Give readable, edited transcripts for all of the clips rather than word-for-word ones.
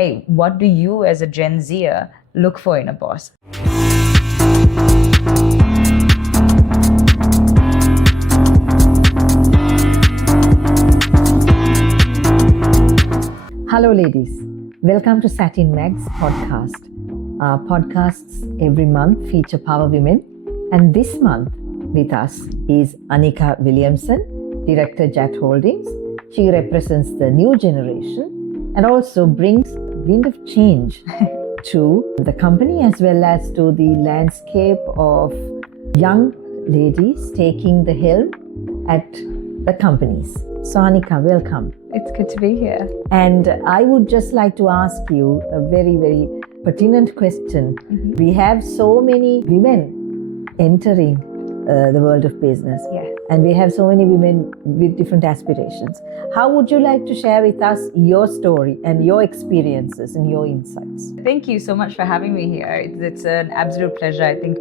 hey, what do you as a Gen Zer look for in a boss? Hello ladies, welcome to Satyn Mag's podcast. Our podcasts every month feature power women, and this month with us is Annika Williamson, Director JAT Holdings. She represents the new generation and also brings wind of change to the company as well as to the landscape of young ladies taking the helm at the companies. So Annika, welcome. It's good to be here. And I would just like to ask you a very, very pertinent question. Mm-hmm. We have so many women entering the world of business. Yes. And we have so many women with different aspirations. How would you like to share with us your story and your experiences and your insights? Thank you so much for having me here. It's an absolute pleasure. I think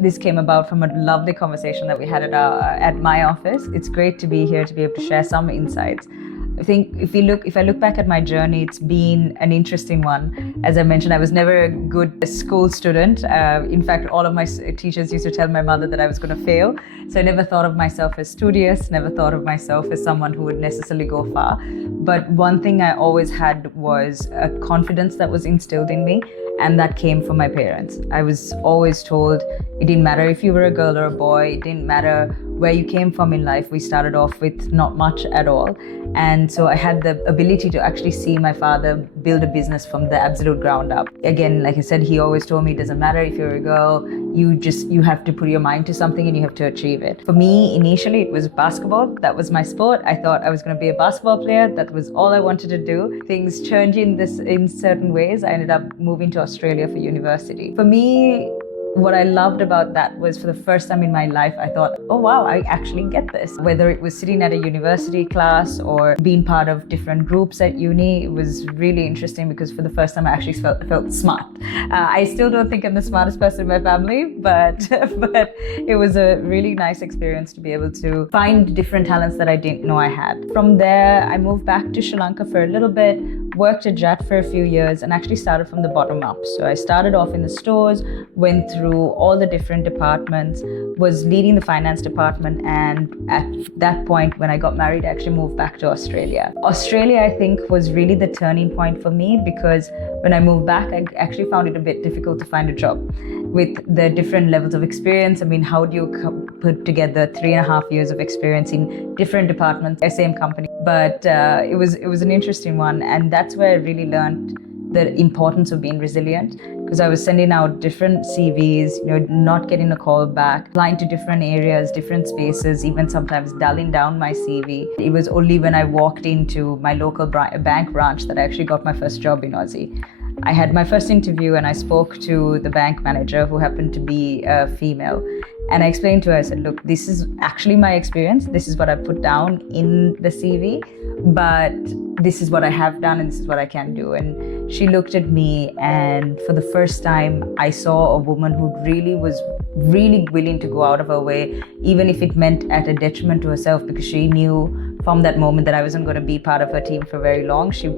this came about from a lovely conversation that we had at my office. It's great to be here to be able to share some insights. I think if I look back at my journey, it's been an interesting one. As I mentioned, I was never a good school student. In fact, all of my teachers used to tell my mother that I was going to fail. So I never thought of myself as studious, never thought of myself as someone who would necessarily go far. But one thing I always had was a confidence that was instilled in me, and that came from my parents. I was always told it didn't matter if you were a girl or a boy, it didn't matter where you came from in life. We started off with not much at all. And so I had the ability to actually see my father build a business from the absolute ground up. Again, like I said, he always told me it doesn't matter if you're a girl, you have to put your mind to something and you have to achieve it. For me, initially, it was basketball. That was my sport. I thought I was going to be a basketball player. That was all I wanted to do. Things changed in certain ways. I ended up moving to Australia for university. For me, what I loved about that was for the first time in my life, I thought, oh wow, I actually get this. Whether it was sitting at a university class or being part of different groups at uni, it was really interesting because for the first time I actually felt smart. I still don't think I'm the smartest person in my family, but it was a really nice experience to be able to find different talents that I didn't know I had. From there, I moved back to Sri Lanka for a little bit, worked at JAT for a few years, and actually started from the bottom up. So I started off in the stores, went through all the different departments, was leading the finance department, and at that point when I got married, I actually moved back to Australia. Australia, I think, was really the turning point for me because when I moved back, I actually found it a bit difficult to find a job with the different levels of experience. I mean, how do you put together 3.5 years of experience in different departments, same company? But it was an interesting one, and that's where I really learned the importance of being resilient, because I was sending out different CVs, not getting a call back, applying to different areas, different spaces, even sometimes dulling down my CV. It was only when I walked into my local bank branch that I actually got my first job in Aussie. I had my first interview and I spoke to the bank manager, who happened to be a female. And I explained to her, I said, look, this is actually my experience. This is what I put down in the CV, but this is what I have done and this is what I can do. And she looked at me, and for the first time, I saw a woman who really was really willing to go out of her way, even if it meant at a detriment to herself, because she knew from that moment that I wasn't going to be part of her team for very long. She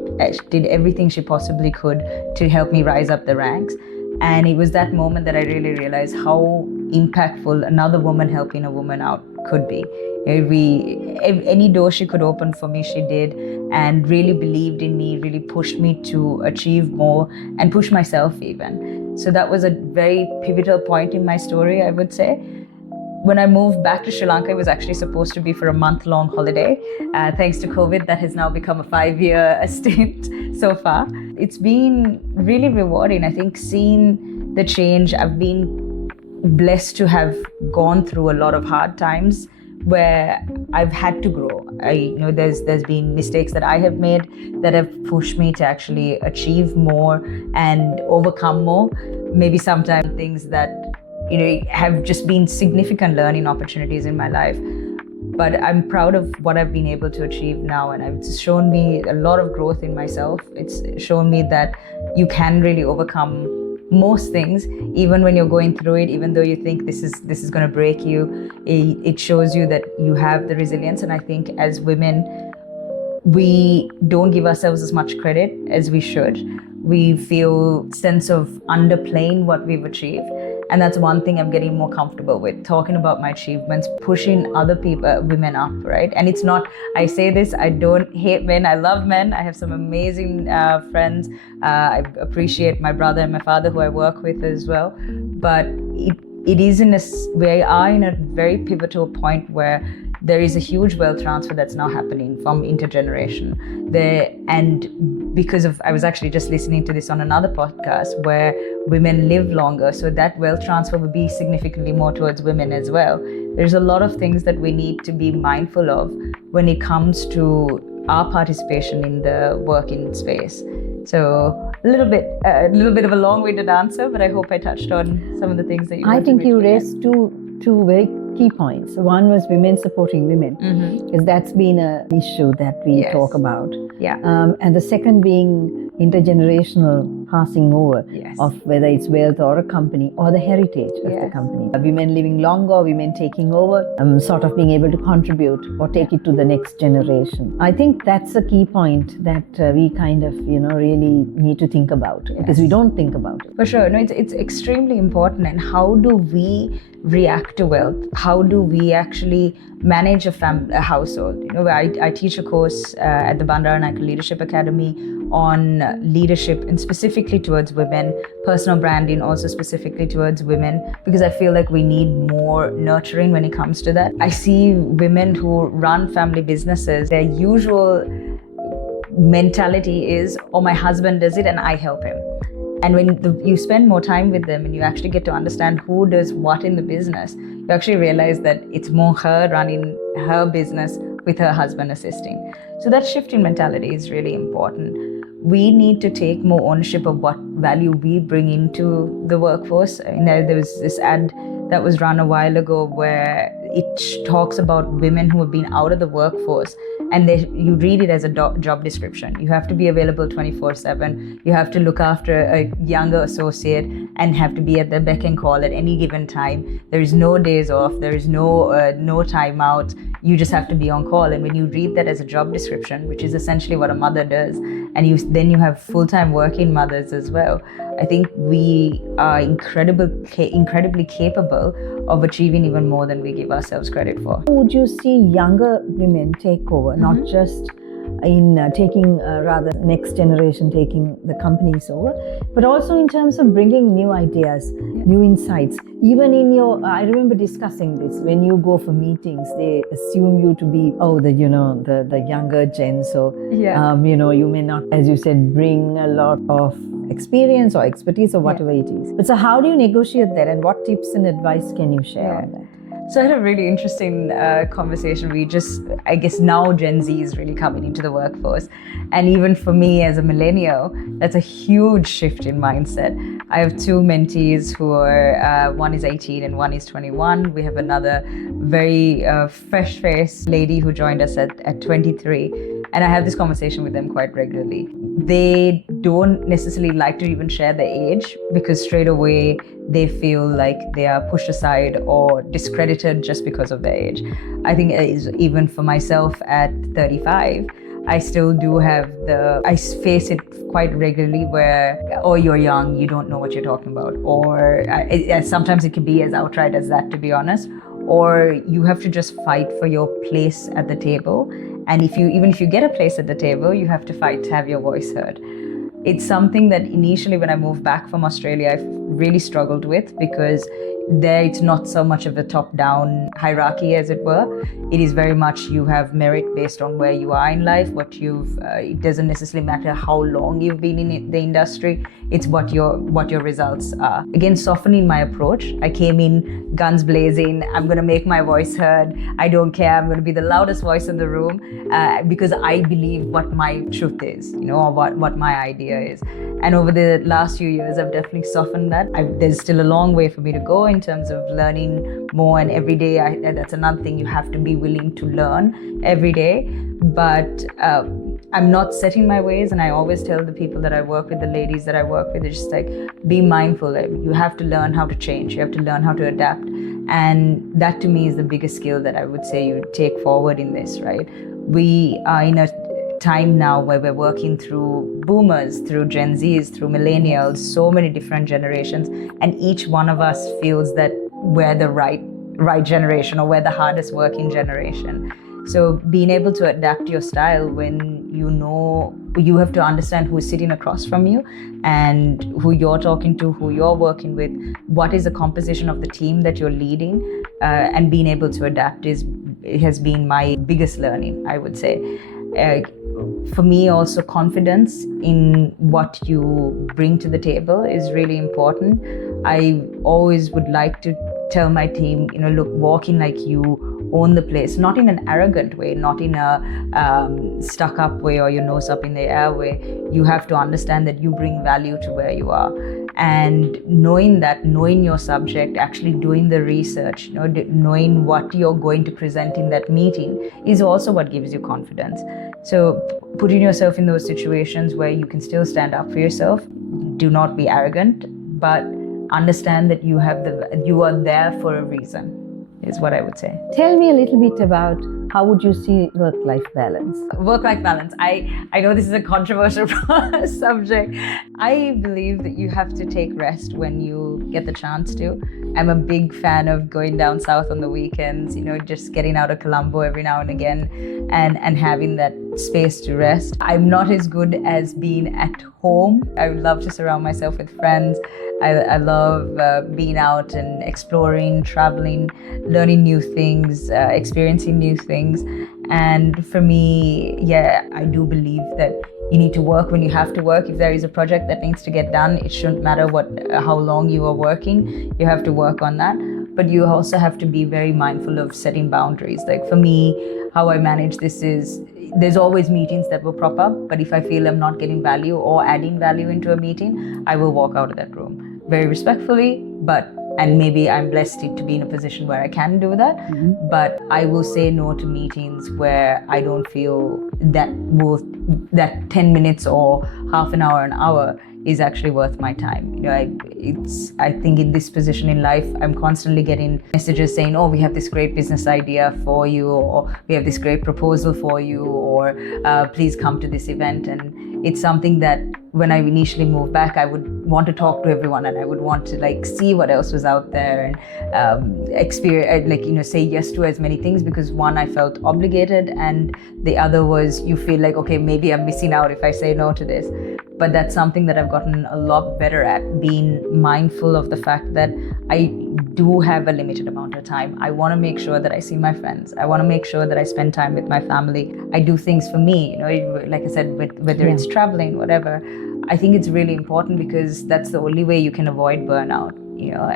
did everything she possibly could to help me rise up the ranks. And it was that moment that I really realized how impactful another woman helping a woman out could be. Any door she could open for me, she did, and really believed in me, really pushed me to achieve more and push myself even. So that was a very pivotal point in my story, I would say. When I moved back to Sri Lanka, it was actually supposed to be for a month-long holiday. Thanks to COVID, that has now become a 5-year stint so far. It's been really rewarding. I think seeing the change, I've been blessed to have gone through a lot of hard times where I've had to grow. There's been mistakes that I have made that have pushed me to actually achieve more and overcome more. Maybe sometimes things that have just been significant learning opportunities in my life. But I'm proud of what I've been able to achieve now, and it's shown me a lot of growth in myself. It's shown me that you can really overcome most things, even when you're going through it, even though you think this is going to break you. It shows you that you have the resilience. And I think as women, we don't give ourselves as much credit as we should. We feel sense of underplaying what we've achieved. And that's one thing I'm getting more comfortable with, talking about my achievements, pushing other people, women up, right? And it's not, I say this, I don't hate men, I love men. I have some amazing friends. I appreciate my brother and my father who I work with as well. But it is we are in a very pivotal point where there is a huge wealth transfer that's now happening from intergeneration. And because of, I was actually just listening to this on another podcast where women live longer, so that wealth transfer will be significantly more towards women as well. There's a lot of things that we need to be mindful of when it comes to our participation in the working space. So a little bit of a long-winded answer, but I hope I touched on some of the things that you. I think you raised two very key points. One was women supporting women, because that's been an issue that we talk about. Yeah. And the second being intergenerational passing over of whether it's wealth or a company or the heritage of the company. Women living longer, women taking over, sort of being able to contribute or take it to the next generation. I think that's a key point that we kind of, really need to think about, because we don't think about it. For sure. No, it's extremely important. And how do we react to wealth? How do we actually manage a household? I teach a course at the Bandaranaike Leadership Academy on leadership, and specifically towards women, personal branding also specifically towards women, because I feel like we need more nurturing when it comes to that. I see women who run family businesses, their usual mentality is, oh, my husband does it and I help him. And when you spend more time with them and you actually get to understand who does what in the business, you actually realize that it's more her running her business with her husband assisting. So that shift in mentality is really important. We need to take more ownership of what value we bring into the workforce. There was this ad that was run a while ago where it talks about women who have been out of the workforce, and you read it as a job description. You have to be available 24/7. You have to look after a younger associate and have to be at the beck and call at any given time. There is no days off. There is no time out. You just have to be on call. And when you read that as a job description, which is essentially what a mother does, and then you have full-time working mothers as well, I think we are incredibly capable of achieving even more than we give ourselves credit for. Would you see younger women take over, not just in taking, rather next generation taking the companies over, but also in terms of bringing new ideas, new insights? Even in I remember discussing this, when you go for meetings, they assume you to be, the younger gen. So, you may not, as you said, bring a lot of experience or expertise or whatever it is. But so how do you negotiate that, and what tips and advice can you share on that? So I had a really interesting conversation. I guess now Gen Z is really coming into the workforce. And even for me as a millennial, that's a huge shift in mindset. I have two mentees who are, one is 18 and one is 21. We have another very fresh-faced lady who joined us at 23. And I have this conversation with them quite regularly. They don't necessarily like to even share their age, because straight away they feel like they are pushed aside or discredited just because of their age. I think even for myself at 35, I still do have I face it quite regularly where, oh, you're young, you don't know what you're talking about. Or sometimes it can be as outright as that, to be honest. Or you have to just fight for your place at the table. And even if you get a place at the table, you have to fight to have your voice heard. It's something that initially when I moved back from Australia, I really struggled with, because there it's not so much of a top-down hierarchy, as it were. It is very much you have merit based on where you are in life, it doesn't necessarily matter how long you've been in the industry, it's what your results are. Again, softening my approach. I came in guns blazing, I'm going to make my voice heard, I don't care, I'm going to be the loudest voice in the room, because I believe what my truth is, or what my idea is. And over the last few years, I've definitely softened that. There's still a long way for me to go in terms of learning more, and every day, that's another thing, you have to be willing to learn every day. But I'm not setting my ways, and I always tell the people that I work with, the ladies that I work with, it's just like, be mindful. You have to learn how to change, you have to learn how to adapt. And that to me is the biggest skill that I would say you take forward in this, right? We are in a time now where we're working through boomers, through Gen Zs, through millennials, so many different generations, and each one of us feels that we're the right generation, or we're the hardest working generation. So being able to adapt your style when you have to understand who's sitting across from you and who you're talking to, who you're working with, what is the composition of the team that you're leading, and being able to adapt has been my biggest learning, I would say. For me, also, confidence in what you bring to the table is really important. I always would like to tell my team, look, walk in like you own the place, not in an arrogant way, not in a stuck up way or your nose up in the air way. You have to understand that you bring value to where you are. And knowing your subject, actually doing the research, knowing what you're going to present in that meeting is also what gives you confidence. So putting yourself in those situations where you can still stand up for yourself, do not be arrogant, but understand that you are there for a reason, is what I would say. Tell me a little bit about how would you see work-life balance? Work-life balance. I know this is a controversial subject. I believe that you have to take rest when you get the chance to. I'm a big fan of going down south on the weekends, just getting out of Colombo every now and again and having that space to rest. I'm not as good as being at home. I would love to surround myself with friends. I love being out and exploring, traveling, learning new things, experiencing new things. And for me, I do believe that you need to work when you have to work. If there is a project that needs to get done, it shouldn't matter how long you are working. You have to work on that. But you also have to be very mindful of setting boundaries. Like for me, how I manage this is, there's always meetings that will prop up, but if I feel I'm not getting value or adding value into a meeting, I will walk out of that room very respectfully, and maybe I'm blessed to be in a position where I can do that, but I will say no to meetings where I don't feel that 10 minutes or half an hour is actually worth my time. I think in this position in life, I'm constantly getting messages saying, oh, we have this great business idea for you, or we have this great proposal for you, or please come to this event. And it's something that when I initially moved back, I would want to talk to everyone and I would want to see what else was out there and experience, say yes to as many things, because one, I felt obligated, and the other was you feel like, okay, maybe I'm missing out if I say no to this. But that's something that I've gotten a lot better at, being mindful of the fact that I do have a limited amount of time. I want to make sure that I see my friends. I want to make sure that I spend time with my family. I do things for me, like I said, whether it's traveling, whatever. I think it's really important because that's the only way you can avoid burnout.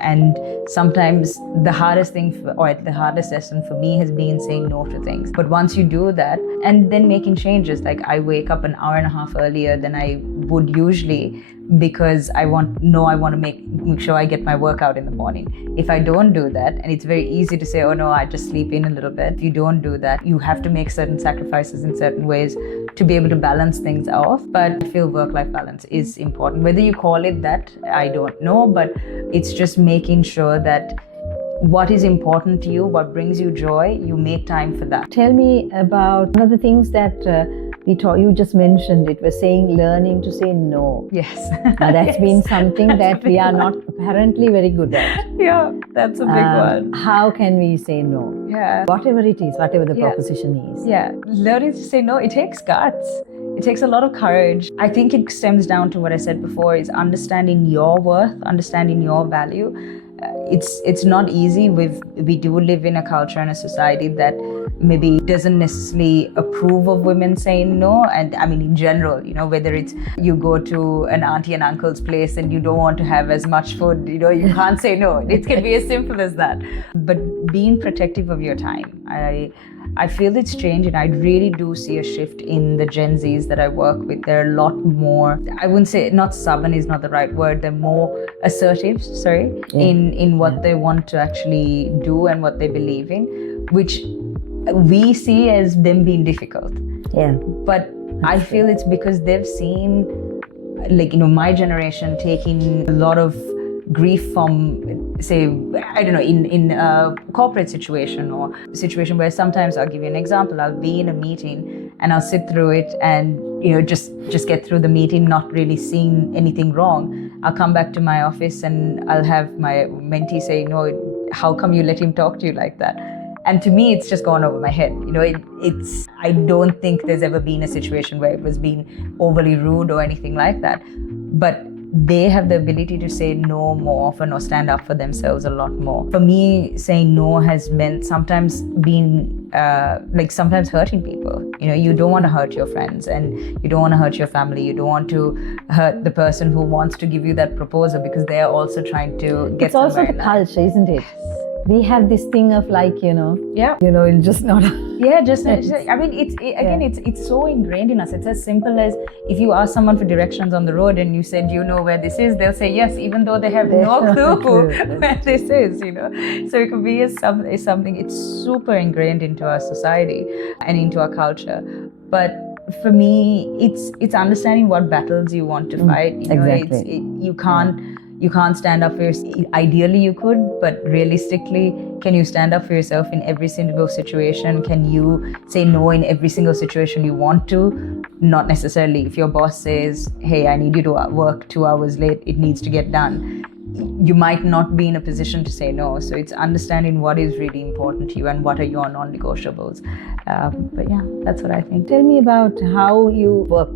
And sometimes the hardest lesson for me has been saying no to things. But once you do that, and then making changes, like I wake up an hour and a half earlier than I would usually, because I want to make sure I get my workout in the morning. If I don't do that, and it's very easy to say, oh no, I just sleep in a little bit. If you don't do that, you have to make certain sacrifices in certain ways to be able to balance things off. But I feel work-life balance is important. Whether you call it that, I don't know, but it's just making sure that what is important to you, what brings you joy, you make time for that. Tell me about one of the things that you just mentioned. It was learning to say no. Yes. That's yes. been something that we are not apparently very good at. Yeah, that's a big one. How can we say no? Yeah. Whatever it is, whatever the proposition is. Yeah. Learning to say no, it takes guts. It takes a lot of courage. I think it stems down to what I said before, is understanding your worth, understanding your value. It's not easy. We do live in a culture and a society that maybe doesn't necessarily approve of women saying no. And I mean, in general, whether it's you go to an auntie and uncle's place and you don't want to have as much food, you can't say no. It can be as simple as that. But being protective of your time, I feel it's changed, and I really do see a shift in the Gen Zs that I work with. They're a lot more, I wouldn't say, not stubborn is not the right word, they're more assertive, in what they want to actually do and what they believe in, which we see as them being difficult. Yeah. But I feel it's because they've seen, my generation taking a lot of grief from, say, I don't know, in a corporate situation or situation where sometimes, I'll give you an example, I'll be in a meeting and I'll sit through it and just get through the meeting, not really seeing anything wrong. I'll come back to my office and I'll have my mentee say, how come you let him talk to you like that? And to me, it's just gone over my head. I don't think there's ever been a situation where it was being overly rude or anything like that. But they have the ability to say no more often or stand up for themselves a lot more. For me, saying no has meant sometimes being sometimes hurting people. You don't want to hurt your friends and you don't want to hurt your family. You don't want to hurt the person who wants to give you that proposal because they are also trying to get somewhere. It's also the culture, isn't it? We have this thing of it's just not. It's so ingrained in us. It's as simple as if you ask someone for directions on the road and you said, do you know where this is? They'll say yes, even though they have no clue where this is, So it could be something, it's super ingrained into our society and into our culture. But for me, it's understanding what battles you want to fight. Exactly. You can't stand up for yourself. Ideally you could, but realistically, can you stand up for yourself in every single situation? Can you say no in every single situation you want to? Not necessarily. If your boss says, hey, I need you to work 2 hours late, it needs to get done, you might not be in a position to say no. So it's understanding what is really important to you and what are your non-negotiables. But yeah, that's what I think. Tell me about how you work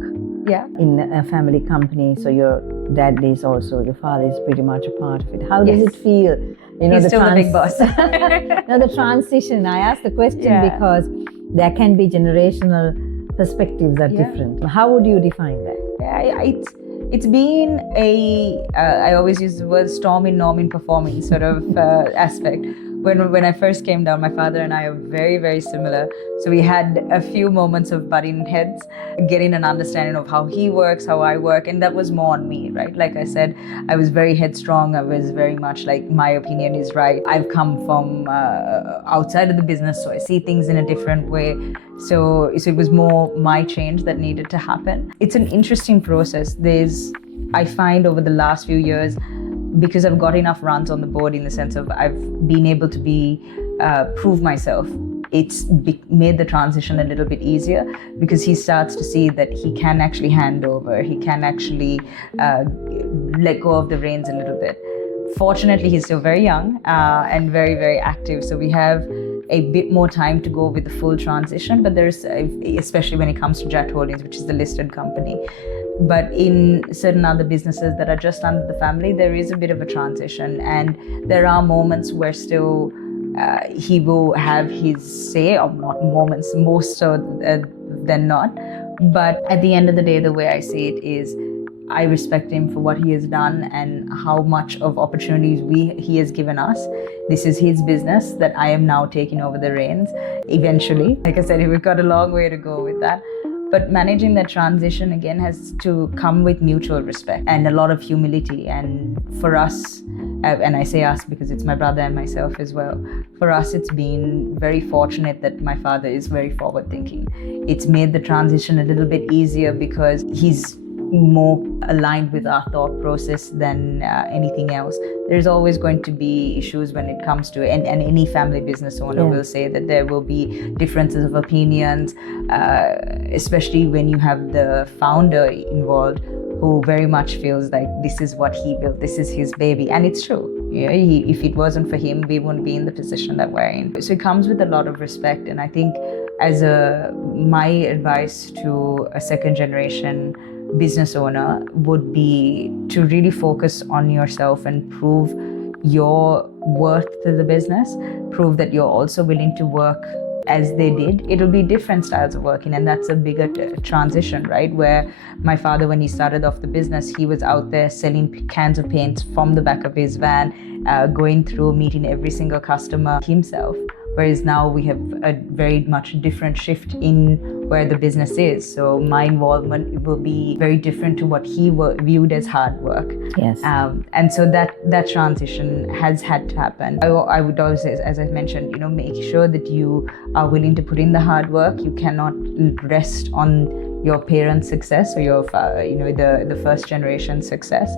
in a family company. So your dad is also, your father is pretty much a part of it. How does it feel? He's still the big boss. The transition. I asked the question because there can be generational perspectives are different. How would you define that? It's been I always use the word storming, norming, performing sort of aspect. When I first came down, my father and I are very, very similar. So we had a few moments of butting heads, getting an understanding of how he works, how I work, and that was more on me, right? Like I said, I was very headstrong. I was very much like my opinion is right. I've come from outside of the business, so I see things in a different way. So it was more my change that needed to happen. It's an interesting process. I find over the last few years, because I've got enough runs on the board in the sense of I've been able to prove myself, it's made the transition a little bit easier because he starts to see that he can actually hand over, he can actually let go of the reins a little bit. Fortunately, he's still very young and very, very active. So we have a bit more time to go with the full transition, but there's, especially when it comes to JAT Holdings, which is the listed company. But in certain other businesses that are just under the family, there is a bit of a transition, and there are moments where still he will have his say, or not moments, most so than not. But at the end of the day, the way I see it is, I respect him for what he has done and how much of opportunities he has given us. This is his business that I am now taking over the reins eventually. Like I said, we've got a long way to go with that. But managing that transition again has to come with mutual respect and a lot of humility. And for us, and I say us because it's my brother and myself as well, for us it's been very fortunate that my father is very forward thinking. It's made the transition a little bit easier because he's more aligned with our thought process than anything else. There's always going to be issues when it comes to, and any family business owner will say that there will be differences of opinions, especially when you have the founder involved who very much feels like this is what he built, this is his baby. And it's true. If it wasn't for him, we wouldn't be in the position that we're in. So it comes with a lot of respect. And I think my advice to a second generation business owner would be to really focus on yourself and prove your worth to the business, prove that you're also willing to work as they did. It'll be different styles of working, and that's a bigger transition, right? Where my father, when he started off the business, he was out there selling cans of paint from the back of his van, going through, meeting every single customer himself. Whereas now we have a very much different shift in where the business is. So my involvement will be very different to what he viewed as hard work. Yes. And so that transition has had to happen. I would always say, as I mentioned, make sure that you are willing to put in the hard work. You cannot rest on your parents' success or your, the first generation success.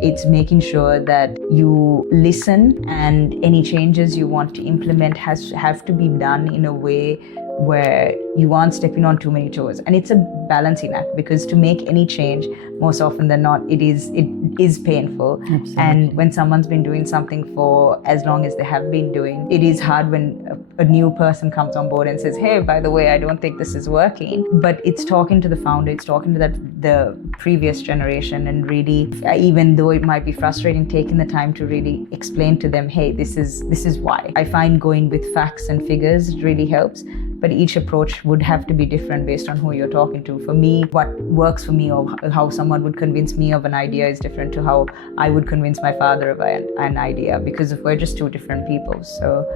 It's making sure that you listen, and any changes you want to implement have to be done in a way where you aren't stepping on too many toes. And it's a balancing act, because to make any change, most often than not, it is painful. Absolutely. And when someone's been doing something for as long as they have been doing, it is hard when a new person comes on board and says, hey, by the way, I don't think this is working. But it's talking to the founder, it's talking to the previous generation, and really, even though it might be frustrating, taking the time to really explain to them, hey, this is why. I find going with facts and figures really helps, but each approach would have to be different based on who you're talking to. For me, what works for me, or how someone would convince me of an idea, is different to how I would convince my father of an idea, because we're just two different people. So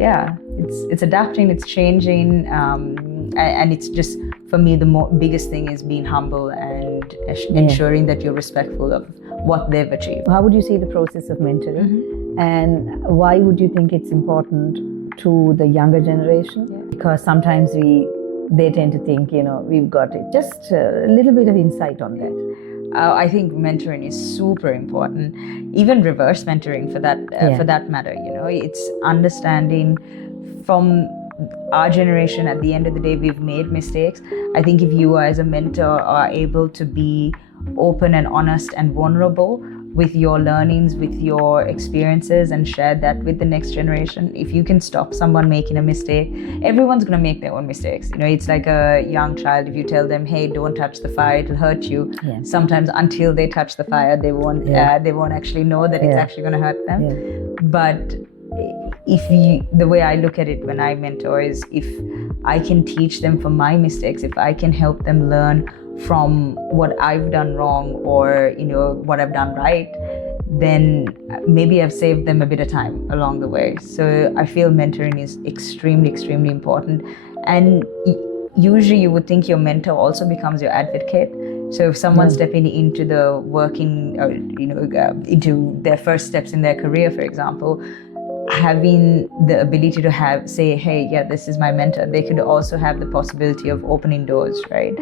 yeah, it's adapting, it's changing, and it's just, for me, the biggest thing is being humble and ensuring that you're respectful of what they've achieved. How would you see the process of mentoring, and why would you think it's important to the younger generation? Because sometimes they tend to think, we've got it. Just a little bit of insight on that. I think mentoring is super important, even reverse mentoring for that matter. It's understanding from our generation. At the end of the day, we've made mistakes. I think if you as a mentor are able to be open and honest and vulnerable with your learnings, with your experiences, and share that with the next generation, if you can stop someone making a mistake, everyone's going to make their own mistakes. It's like a young child. If you tell them, hey, don't touch the fire, it'll hurt you. Sometimes until they touch the fire, they won't actually know that it's actually going to hurt them. But the way I look at it when I mentor is, if I can teach them from my mistakes, if I can help them learn from what I've done wrong, or what I've done right, then maybe I've saved them a bit of time along the way. So I feel mentoring is extremely, extremely important. And usually you would think your mentor also becomes your advocate. So if someone's stepping into the working, into their first steps in their career, for example, having the ability to say, hey, yeah, this is my mentor, they could also have the possibility of opening doors, right?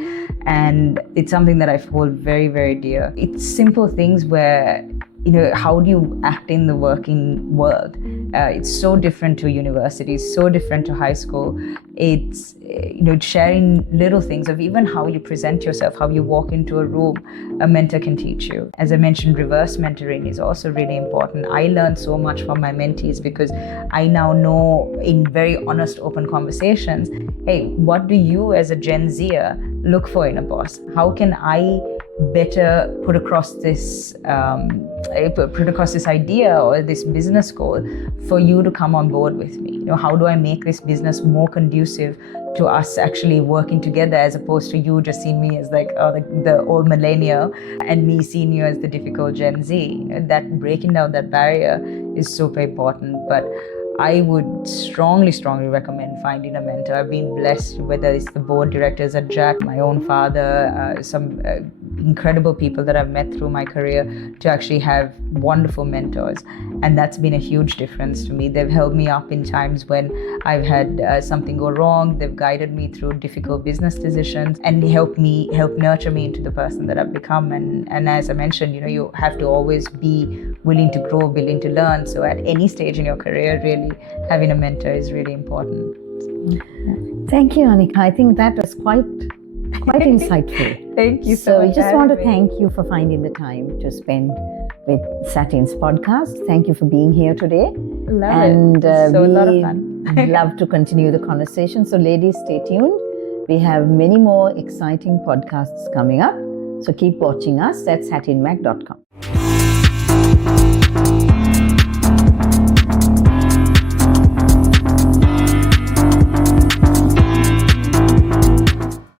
And it's something that I hold very, very dear. It's simple things where, how do you act in the working world? It's so different to university, so different to high school. It's, sharing little things of even how you present yourself, how you walk into a room, a mentor can teach you. As I mentioned, reverse mentoring is also really important. I learned so much from my mentees, because I now know, in very honest, open conversations, hey, what do you as a Gen Zer look for in a boss? How can I better put across this idea or this business goal for you to come on board with me? How do I make this business more conducive to us actually working together, as opposed to you just seeing me as like the old millennial and me seeing you as the difficult Gen Z? That breaking down that barrier is super important. But I would strongly, strongly recommend finding a mentor. I've been blessed, whether it's the board directors at JAT, my own father, some incredible people that I've met through my career, to actually have wonderful mentors. And that's been a huge difference to me. They've held me up in times when I've had something go wrong. They've guided me through difficult business decisions and help nurture me into the person that I've become. And as I mentioned, you have to always be willing to grow, willing to learn. So at any stage in your career, really, having a mentor is really important. Thank you, Annika. I think that was quite insightful. Thank you so much. We just want to thank you for finding the time to spend with Satyn's podcast. Thank you for being here today. Love it. So a lot of fun. Love to continue the conversation. So ladies, stay tuned. We have many more exciting podcasts coming up. So keep watching us at satynmag.com.